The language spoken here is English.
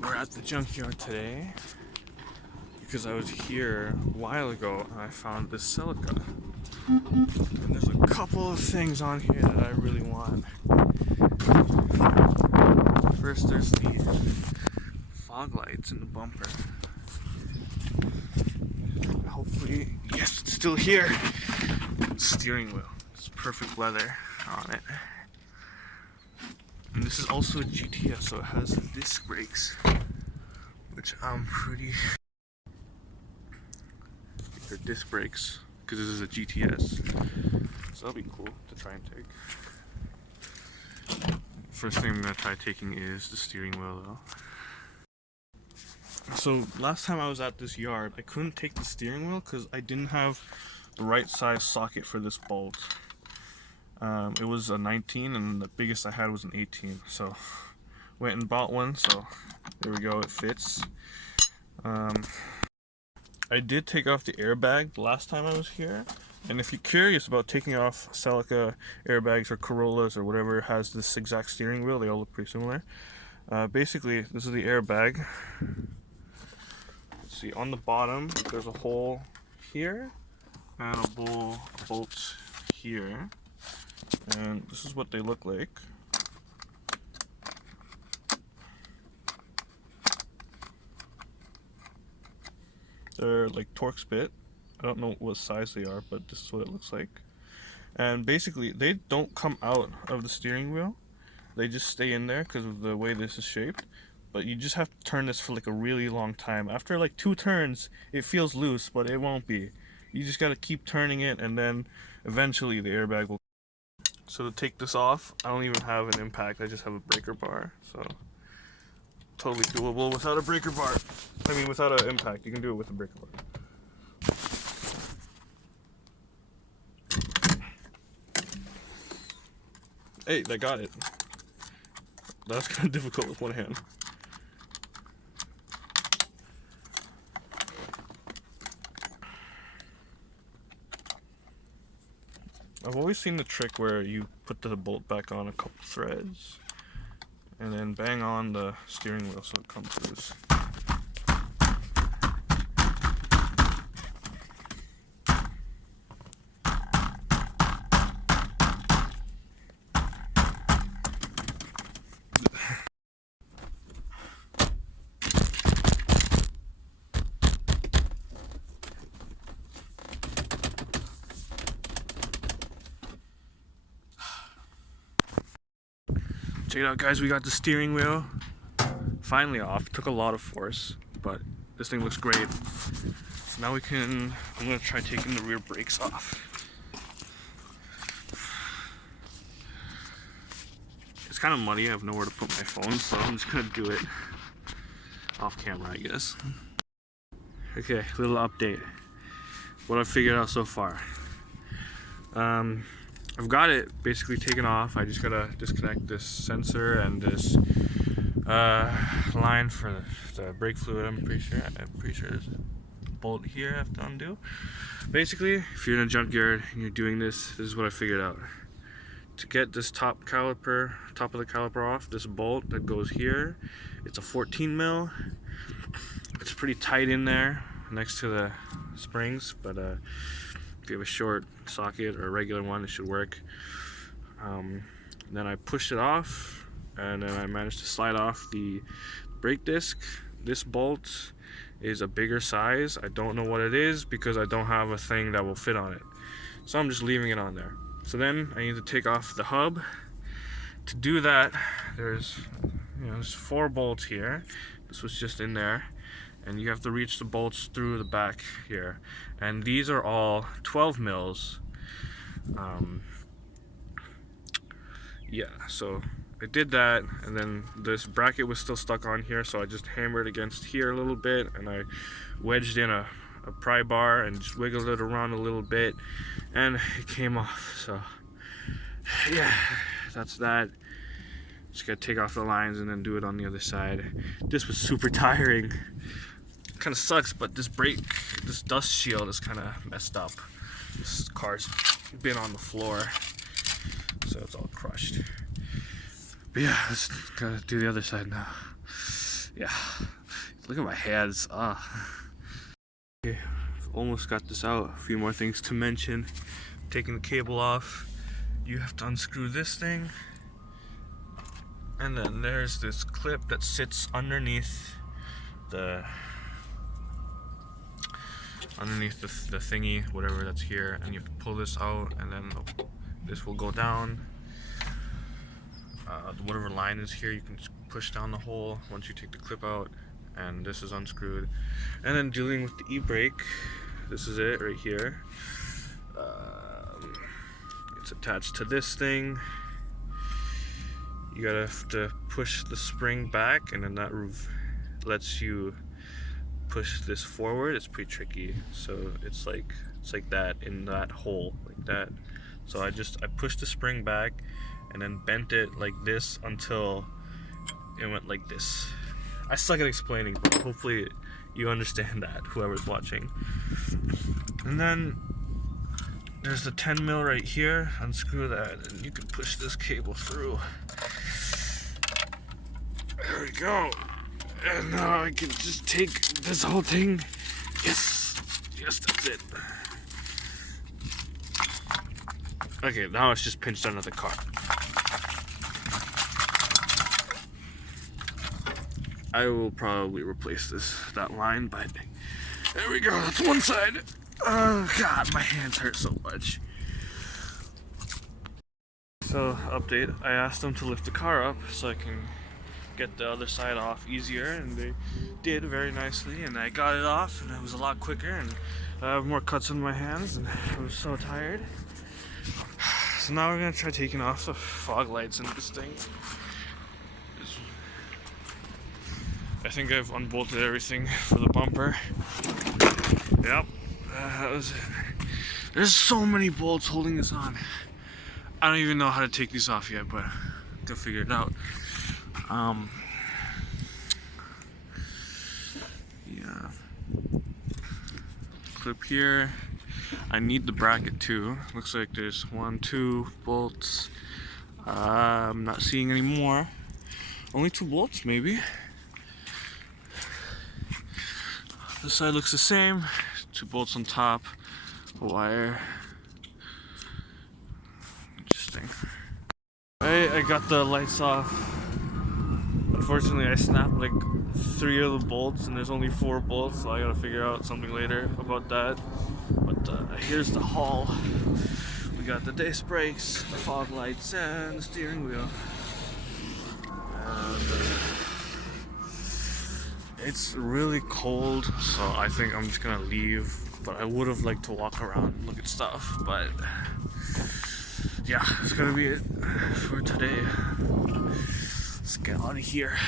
We're at the junkyard today because I was here a while ago and I found this celica. And there's a couple of things on here that I really want. First, there's the fog lights in the bumper. Hopefully, yes, it's still here. Steering wheel. It's perfect leather on it. And this is also a GTS, so it has disc brakes, which I'm pretty. They're disc brakes because this is a GTS, so that'll be cool to try and take. First thing I'm gonna try taking is the steering wheel, though. So last time I was at this yard, I couldn't take the steering wheel because I didn't have the right size socket for this bolt. It was a 19 and the biggest I had was an 18, so went and bought one, so there we go, it fits. I did take off the airbag the last time I was here, and if you're curious about taking off Celica airbags or Corollas or whatever has this exact steering wheel, they all look pretty similar. Basically, this is the airbag. Let's see, on the bottom there's a hole here and a bolt here. And this is what they look like. They're like Torx bit. I don't know what size they are, but this is what it looks like. And basically, they don't come out of the steering wheel. They just stay in there because of the way this is shaped. But you just have to turn this for like a really long time. After like 2 turns, it feels loose, but it won't be. You just gotta keep turning it, and then eventually the airbag will. So to take this off, I don't even have an impact, I just have a breaker bar, so totally doable without a breaker bar. I mean, without an impact, you can do it with a breaker bar. Hey, I got it. That's kind of difficult with one hand. I've always seen the trick where you put the bolt back on a couple threads and then bang on the steering wheel so it comes loose. Check it out, guys, we got the steering wheel finally off. It took a lot of force, but this thing looks great. So now I'm gonna try taking the rear brakes off. It's kind of muddy, I have nowhere to put my phone, so I'm just gonna do it off camera, I guess. Okay, little update. What I've figured out so far. I've got it basically taken off. I just gotta disconnect this sensor and this line for the brake fluid. I'm pretty sure there's a bolt here I have to undo. Basically, if you're in a junkyard and you're doing this is what I figured out. To get this top of the caliper off, this bolt that goes here, it's a 14 mil. It's pretty tight in there next to the springs, but if you have a short socket or a regular one, it should work. Then I pushed it off, and then I managed to slide off the brake disc. This bolt is a bigger size. I don't know what it is because I don't have a thing that will fit on it. So I'm just leaving it on there. So then I need to take off the hub. To do that, there's 4 bolts here. This was just in there. And you have to reach the bolts through the back here, and these are all 12 mils. Yeah, so I did that, and then this bracket was still stuck on here, so I just hammered against here a little bit, and I wedged in a pry bar and just wiggled it around a little bit, and it came off. So yeah, that's that. Just gotta take off the lines and then do it on the other side. This was super tiring. Kind of sucks, but this dust shield is kind of messed up. This car's been on the floor, so it's all crushed. But yeah, let's gotta do the other side now. Yeah, look at my hands. Okay, almost got this out. A few more things to mention. Taking the cable off, you have to unscrew this thing, and then there's this clip that sits underneath the thingy, whatever that's here, and you have to pull this out, and then this will go down. Whatever line is here, you can push down the hole once you take the clip out, and this is unscrewed. And then dealing with the e-brake, this is it right here. It's attached to this thing. You gotta have to push the spring back, and then that lets you push this forward. It's pretty tricky, so it's like that in that hole, like that. So I pushed the spring back and then bent it like this until it went like this. I suck at explaining, but hopefully you understand that, whoever's watching. And then there's the 10 mil right here. Unscrew that, and you can push this cable through. There we go. And now I can just take this whole thing. Yes, that's it. Okay, now it's just pinched under the car. I will probably replace that line, but there we go. That's one side. Oh God, my hands hurt so much. So, update. I asked them to lift the car up so I can get the other side off easier, and they did very nicely, and I got it off, and it was a lot quicker, and I have more cuts on my hands, and I was so tired. So now we're gonna try taking off the fog lights in this thing. I think I've unbolted everything for the bumper. Yep, that was it. There's so many bolts holding this on. I don't even know how to take these off yet, but I'm gonna figure it out. Yeah. Clip here. I need the bracket too. Looks like there's 1, 2 bolts. I'm not seeing any more. Only 2 bolts, maybe. This side looks the same. 2 bolts on top. A wire. Interesting. I got the lights off. Unfortunately, I snapped like 3 of the bolts, and there's only 4 bolts, so I gotta figure out something later about that. But here's the haul. We got the disc brakes, the fog lights, and the steering wheel. And it's really cold, so I think I'm just gonna leave. But I would have liked to walk around and look at stuff, but yeah, it's gonna be it for today. Let's get out of here.